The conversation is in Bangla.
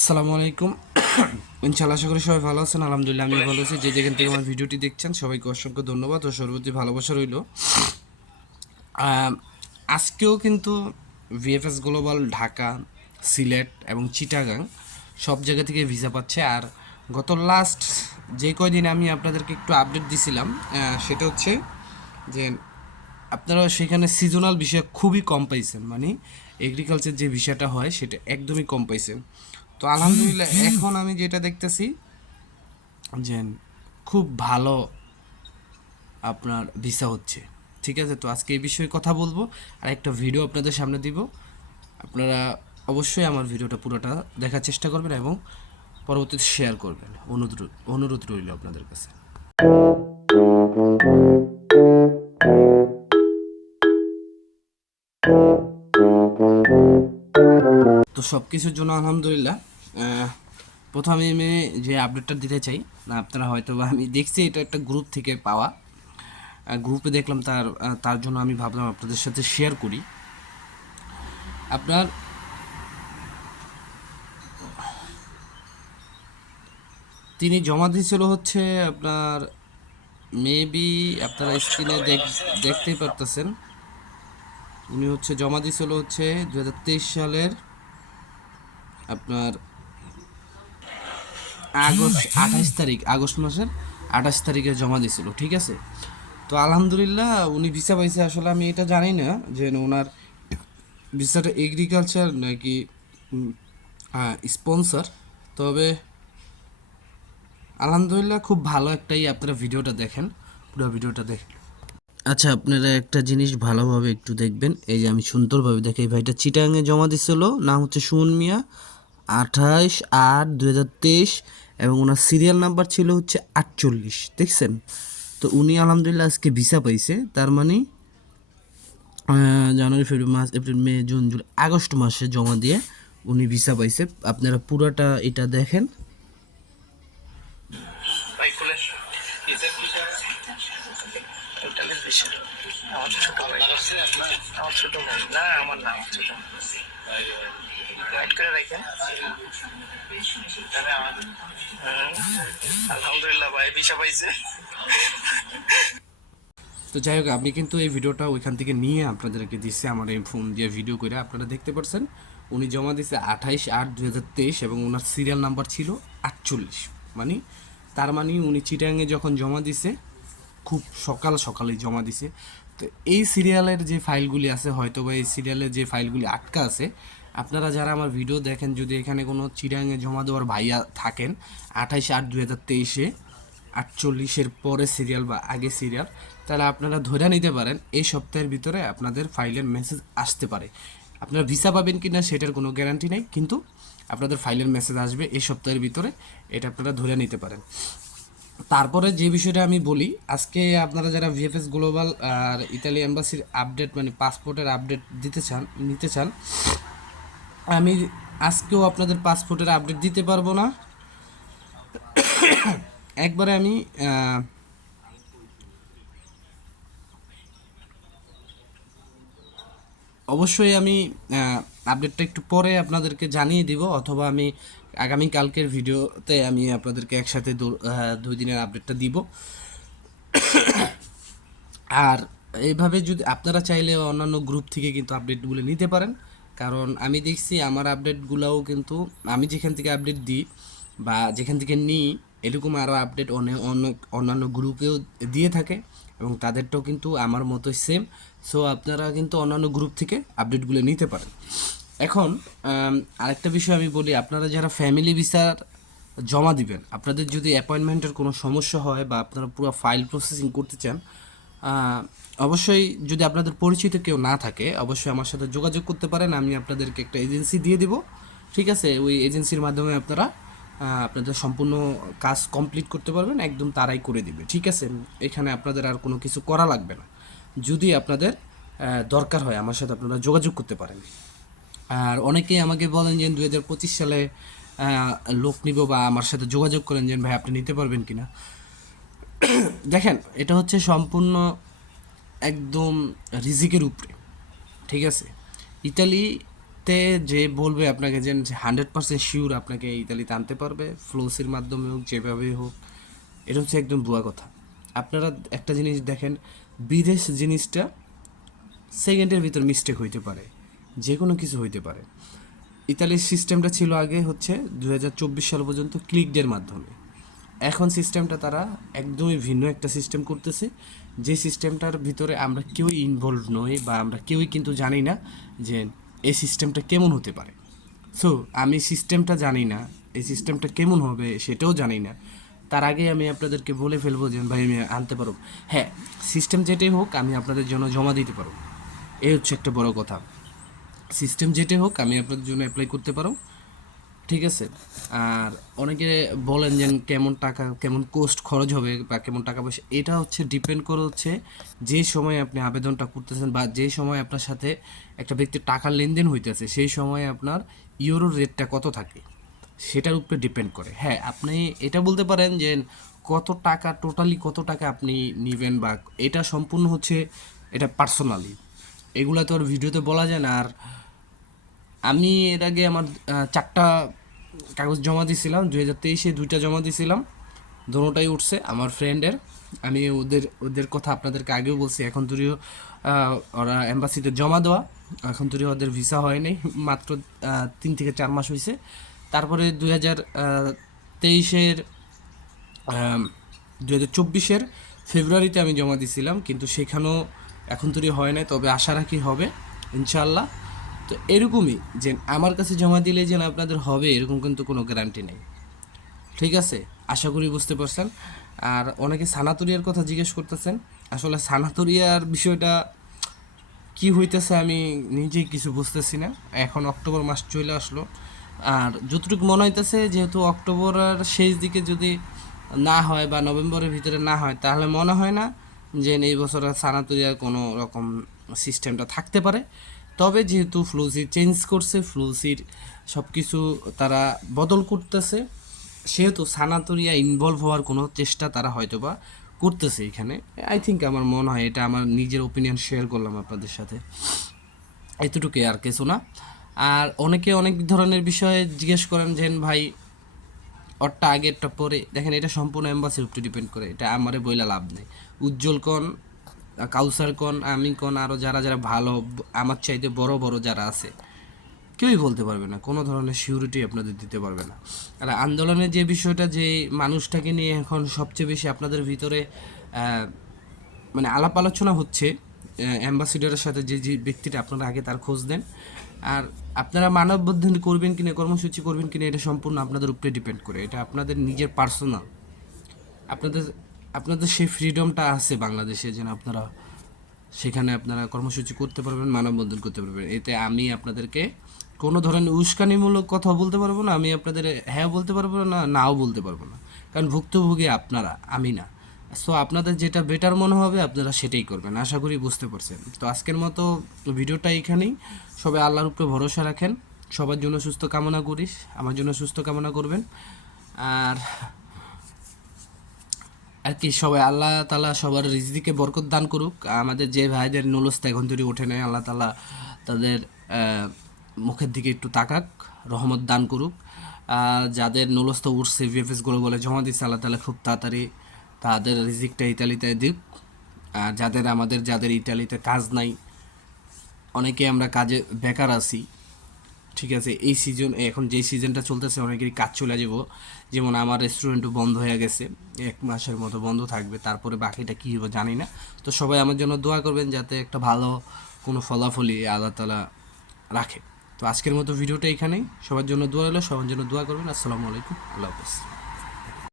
আসসালামু আলাইকুম। ইনশাল্লাহ আশা করি সবাই ভালো আছেন, আলহামদুলিল্লাহ আমি ভালো আছি। যে যেখান থেকে আমার ভিডিওটি দেখছেন, সবাইকে অসংখ্য ধন্যবাদ ও সর্বতি ভালোবাসা রইল। আজকেও কিন্তু ভিএফএস গ্লোবাল, ঢাকা, সিলেট এবং চিটাগাং সব জায়গা থেকে ভিসা পাচ্ছে। আর গত লাস্ট যে কয়দিন আমি আপনাদেরকে একটু আপডেট দিছিলাম সেটা হচ্ছে যে আপনারা সেখানে সিজনাল বিষয় খুবই কম পাইছেন। মানে এগ্রিকালচার যে ভিসাটা হয়, সেটা একদমই কম পাইছেন। তো আলহামদুলিল্লাহ, এখন আমি যেটা দেখতেছি যে খুব ভালো আপনার ভিসা হচ্ছে। ঠিক আছে? তো আজকে এই বিষয়ে কথা বলব। আর একটা ভিডিও আপনাদের সামনে দিব। আপনারা অবশ্যই আমার ভিডিওটা পুরোটা দেখার চেষ্টা করবেন এবং পরবর্তীতে শেয়ার করবেন। অনুরোধ অনুরোধ রইল আপনাদের কাছে। তো সব কিছুর জন্য আলহামদুলিল্লাহ। প্রথমে আমি যে আপডেটটা দিতে চাই, না, আপনারা হয়তো বা আমি দেখছি এটা একটা গ্রুপ থেকে পাওয়া। গ্রুপে দেখলাম তার তার জন্য আমি ভাবলাম আপনাদের সাথে শেয়ার করি। আপনার তিনি জমা দিয়েছিল হচ্ছে আপনার মেবি আপনারা স্ক্রিনে দেখতেই পারতেছেন। উনি হচ্ছে জমা দিয়েছিল হচ্ছে দু হাজার তেইশ সালের আপনার আগস্ট আঠাশ তারিখ, আগস্ট মাসের আঠাশ তারিখে জমা দিয়েছিল, ঠিক আছে? তো আলহামদুলিল্লাহ উনি ভিসা পাইছে, আসলে আমি এটা জানি না, যে ওনার ভিসাটা এগ্রিকালচার নাকি স্পন্সর তবে আলহামদুলিল্লাহ খুব ভালো একটাই আপনারা ভিডিওটা দেখেন, পুরো ভিডিওটা দেখেন। আচ্ছা আপনারা একটা জিনিস ভালোভাবে একটু দেখবেন, এই যে আমি সুন্দরভাবে দেখে এই ভাইটা চিটাঙে জমা দিছিল, নাম হচ্ছে সুমন মিয়া আঠাইশ আট দু এবং ওনার সিরিয়াল নাম্বার ছিল হচ্ছে আটচল্লিশ, দেখছেন? তো উনি আলহামদুলিল্লাহ আজকে ভিসা পাইছে, তার মানে January, February, March, April, May, June, July, August মাসে জমা দিয়ে উনি ভিসা পাইছে। আপনারা পুরোটা এটা দেখেন। আমার ছোট ভাই আমার ছোট না আমার ছোট গাইড করে রাখেন। আলহামদুলিল্লাহ ভাই পাইছে। তো যাই হোক, আপনি কিন্তু এই ভিডিওটা ওইখান থেকে নিয়ে আপনাদেরকে দিচ্ছে আমার এই ফোন দিয়ে ভিডিও করে। আপনারা দেখতে পাচ্ছেন উনি জমা দিয়েছে আঠাইশ আট দুই হাজার তেইশ এবং ওনার সিরিয়াল নাম্বার ছিল আটচল্লিশ। মানে তার মানে উনি চিটাঙে যখন জমা দিছে, খুব সকাল সকালেই জমা দিছে। তো এই সিরিয়ালের যে ফাইলগুলি আছে হয়তো বা এই সিরিয়ালের যে ফাইলগুলি আটকা আছে আপনারা যারা আমার ভিডিও দেখেন, যদি এখানে কোনো চিটাঙে জমা দেওয়ার ভাইয়া থাকেন, আঠাইশ আট দু হাজার তেইশে, আটচল্লিশের পরে সিরিয়াল বা আগে সিরিয়াল তাহলে আপনারা ধরে নিতে পারেন, এই সপ্তাহের ভিতরে আপনাদের ফাইলের মেসেজ আসতে পারে। আপনারা ভিসা পাবেন কি না সেটার কোনো গ্যারান্টি নেই, কিন্তু আপনাদের ফাইলের মেসেজ আসবে এই সপ্তাহের ভিতরে, এটা আপনারা ধরে নিতে পারেন। তারপরে যে বিষয়টা আমি বলি, আজকে আপনারা যারা ভিএফএস গ্লোবাল আর ইতালি এম্বাসির আপডেট মানে পাসপোর্টের আপডেট দিতে চান, নিতে চান আমি আজকেও আপনাদের পাসপোর্টের আপডেট দিতে পারব না। একবারে আমি অবশ্যই আমি আপডেটটা একটু পরে আপনাদেরকে জানিয়ে দিব, অথবা আমি আগামী কালকের ভিডিওতে আমি আপনাদেরকে একসাথে দুই দিনের আপডেটটা দিব। আর এইভাবে যদি আপনারা চাইলে অন্যান্য গ্রুপ থেকে কিন্তু আপডেটগুলো নিতে পারেন। কারণ আমি দেখছি আমার আপডেটগুলোও কিন্তু আমি যেখান থেকে আপডেট দিই বা যেখান থেকে নিই, এরকম আরও আপডেট অনেক অনেক অন্যান্য গ্রুপেও দিয়ে থাকে এবং তাদেরটাও কিন্তু আমার মতোই সেম সো আপনারা কিন্তু অন্যান্য গ্রুপ থেকে আপডেটগুলো নিতে পারেন। এখন আরেকটা বিষয় আমি বলি, আপনারা যারা ফ্যামিলি ভিসার জমা দিবেন, আপনাদের যদি অ্যাপয়েন্টমেন্টের কোনো সমস্যা হয় বা আপনারা পুরো ফাইল প্রসেসিং করতে চান অবশ্যই যদি আপনাদের পরিচিত কেউ না থাকে, অবশ্যই আমার সাথে যোগাযোগ করতে পারেন। আমি আপনাদেরকে একটা এজেন্সি দিয়ে দিব। ঠিক আছে? ওই এজেন্সির মাধ্যমে আপনারা আপনাদের সম্পূর্ণ কাজ কমপ্লিট করতে পারবেন। একদম তারাই করে দিবে। ঠিক আছে? এখানে আপনাদের আর কোনো কিছু করা লাগবে না। যদি আপনাদের দরকার হয়, আমার সাথে আপনারা যোগাযোগ করতে পারেন। আর অনেকেই আমাকে বলেন যে দু হাজার পঁচিশ সালে লোক নিব বা আমার সাথে যোগাযোগ করেন যে, ভাই, আপনি নিতে পারবেন কিনা? দেখেন, এটা হচ্ছে সম্পূর্ণ একদম রিজিকের উপরে, ঠিক আছে? ইতালি তে যে বলবে আপনাকে যে হান্ড্রেড পার্সেন্ট শিওর আপনাকে ইতালিতে আনতে পারবে, ফ্লোসির মাধ্যমে হোক যেভাবে হোক, এটা হচ্ছে একদম বুয়া কথা। আপনারা একটা জিনিস দেখেন, বিদেশ জিনিসটা সেকেন্ডের ভিতর মিস্টেক হইতে পারে যে কোনো কিছু হইতে পারে। ইতালির সিস্টেমটা ছিল আগে হচ্ছে দু হাজার চব্বিশ সাল পর্যন্ত ক্লিকদের মাধ্যমে। এখন সিস্টেমটা তারা একদমই ভিন্ন একটা সিস্টেম করতেছে। যে সিস্টেমটার ভিতরে আমরা কেউই ইনভলভ নই বা আমরা কেউই কিন্তু জানি না যে এই সিস্টেমটা কেমন হতে পারে। সো আমি সিস্টেমটা জানি না, এই সিস্টেমটা কেমন হবে সেটাও জানি না। তার আগে আমি আপনাদেরকে বলে ফেলব যে, ভাই, আমি আনতে পারব। হ্যাঁ সিস্টেম যেটাই হোক, আমি আপনাদের জন্য জমা দিতে পারব। এই হচ্ছে একটা বড় কথা। সিস্টেম যেটাই হোক, আমি আপনাদের জন্য অ্যাপ্লাই করতে পারো ঠিক আছে। আর অনেকে বলেন যে কেমন টাকা, কেমন কোস্ট খরচ হবে বা কেমন টাকা পয়সা, এটা হচ্ছে ডিপেন্ড করে হচ্ছে যে সময় আপনি আবেদনটা করতেছেন বা যে সময় আপনার সাথে একটা ব্যক্তির টাকার লেনদেন হইতেছে, সেই সময় আপনার ইউরোর রেটটা কত থাকে, সেটার উপরে ডিপেন্ড করে। হ্যাঁ আপনি এটা বলতে পারেন যে কত টাকা টোটালি কত টাকা আপনি নেবেন বা এটা সম্পূর্ণ হচ্ছে, এটা পার্সোনালি এগুলা তো আর ভিডিওতে বলা যায় না। আর আমি এর আগে আমার চারটা কাগজ জমা দিয়েছিলাম দুই হাজার তেইশে দুইটা জমা দিয়েছিলাম দোনোটাই উঠছে আমার ফ্রেন্ডের আমি ওদের ওদের কথা আপনাদেরকে আগেও বলছি, এখন তুরিও ওরা এম্বাসিতে জমা দেওয়া। এখন তুরিও ওদের ভিসা হয় নাই, মাত্র তিন থেকে চার মাস হয়েছে তারপরে দুই হাজার তেইশের দু হাজার চব্বিশের ফেব্রুয়ারিতে আমি জমা দিয়েছিলাম কিন্তু সেখানেও এখন তৈরি হয় নাই, তবে আশা রাখি হবে ইনশাল্লাহ তো এরকমই যে আমার কাছে জমা দিলে যেন আপনাদের হবে, এরকম কিন্তু কোনো গ্যারান্টি নেই। ঠিক আছে? আশা করি বুঝতে পারছেন। আর অনেকে সানাতরিয়ার কথা জিজ্ঞেস করতেছেন। আসলে সানাতরিয়ার বিষয়টা কি হইতেছে আমি নিজেই কিছু বুঝতেছি না। এখন অক্টোবর মাস চলে আসলো। আর যতটুকু মনে হইতেছে, যেহেতু অক্টোবরের শেষ দিকে যদি না হয় বা নভেম্বরের ভিতরে না হয়, তাহলে মনে হয় না যে এই বছর সানাতুরিয়ার কোনো রকম সিস্টেমটা থাকতে পারে। তবে যেহেতু ফ্লুসি চেঞ্জ করছে ফ্লুসির সব কিছু তারা বদল করতেছে। সেহেতু সানাতুরিয়া ইনভলভ হওয়ার কোনো চেষ্টা তারা হয়তো বা করতেছে এখানে। আই থিঙ্ক আমার মনে হয় এটা আমার নিজের ওপিনিয়ন শেয়ার করলাম আপনাদের সাথে। এতটুকুই আর কিছু না। আর অনেকে অনেক ধরনের বিষয়ে জিজ্ঞেস করেন যে, ভাই ওরটা আগেরটা পরে? দেখেন, এটা সম্পূর্ণ এম্বাসির উপরে ডিপেন্ড করে। এটা আমারে বইলা লাভ নেই। উজ্জ্বল কন কাউসার কন আমি কন আরও যারা যারা ভালো, আমার চাইতে বড় বড় যারা আছে, কেউই বলতে পারবে না, কোনো ধরনের সিউরিটি আপনাদের দিতে পারবে না। আর আন্দোলনের যে বিষয়টা, যে মানুষটাকে নিয়ে এখন সবচেয়ে বেশি আপনাদের ভিতরে মানে আলাপ আলোচনা হচ্ছে অ্যাম্বাসিডারের সাথে যে যে ব্যক্তিটা, আপনারা আগে তার খোঁজ দেন। আর আপনারা মানববন্ধন করবেন কিনা, কর্মসূচি করবেন কিনা, এটা সম্পূর্ণ আপনাদের উপরে ডিপেন্ড করে, এটা আপনাদের নিজের পার্সোনাল। আপনাদের আপনাদের সেই ফ্রিডমটা আছে বাংলাদেশে যেন আপনারা সেখানে আপনারা কর্মসূচি করতে পারবেন, মানববন্ধন করতে পারবেন। এতে আমি আপনাদেরকে কোনো ধরনের উস্কানিমূলক কথা বলতে পারব না, আমি আপনাদের হ্যাঁ বলতে পারব না, নাও বলতে পারব না। কারণ ভুক্তভোগী আপনারা, আমি না। সো আপনাদের যেটা বেটার মনে হবে, আপনারা সেটাই করবেন, আশা করি বুঝতে পারছেন। তো আজকের মতো ভিডিওটা এখানেই। সবাই আল্লাহর উপরে ভরসা রাখেন। সবার জন্য সুস্থ কামনা করিস আমার জন্য সুস্থ কামনা করবেন। আর আর কি, সবাই আল্লাহ তালা সবার রিজদিকে বরকত দান করুক। আমাদের যে ভাইদের নুলস্তা এখন তৈরি ওঠে নাই আল্লাহ তালা তাদের মুখের দিকে একটু তাকাক, রহমত দান করুক। যাদের নুলস্তা উঠছে ভিএফএসগুলো বলে, জমা দিচ্ছে আল্লাহ তালা খুব তাড়াতাড়ি তাদের রিজিকটা ইতালিতে দিক। আর যাদের আমাদের, যাদের ইতালিতে কাজ নাই, অনেকে আমরা কাজে বেকার আছি ঠিক আছে, এই সিজন এখন যে সিজনটা চলতেছে অনেকেরই কাজ চলে যাব। যেমন আমার রেস্টুরেন্টও বন্ধ হয়ে গেছে, এক মাসের মতো বন্ধ থাকবে, তারপরে বাকিটা কী হবে জানি না। তো সবাই আমার জন্য দোয়া করবেন যাতে একটা ভালো কোনো ফলাফলই আল্লাহ তালা রাখে। তো আজকের মতো ভিডিওটা এখানেই, সবার জন্য দোয়া রইল, সবার জন্য দোয়া করবেন, আসসালামু আলাইকুম, আল্লাহ হাফেজ।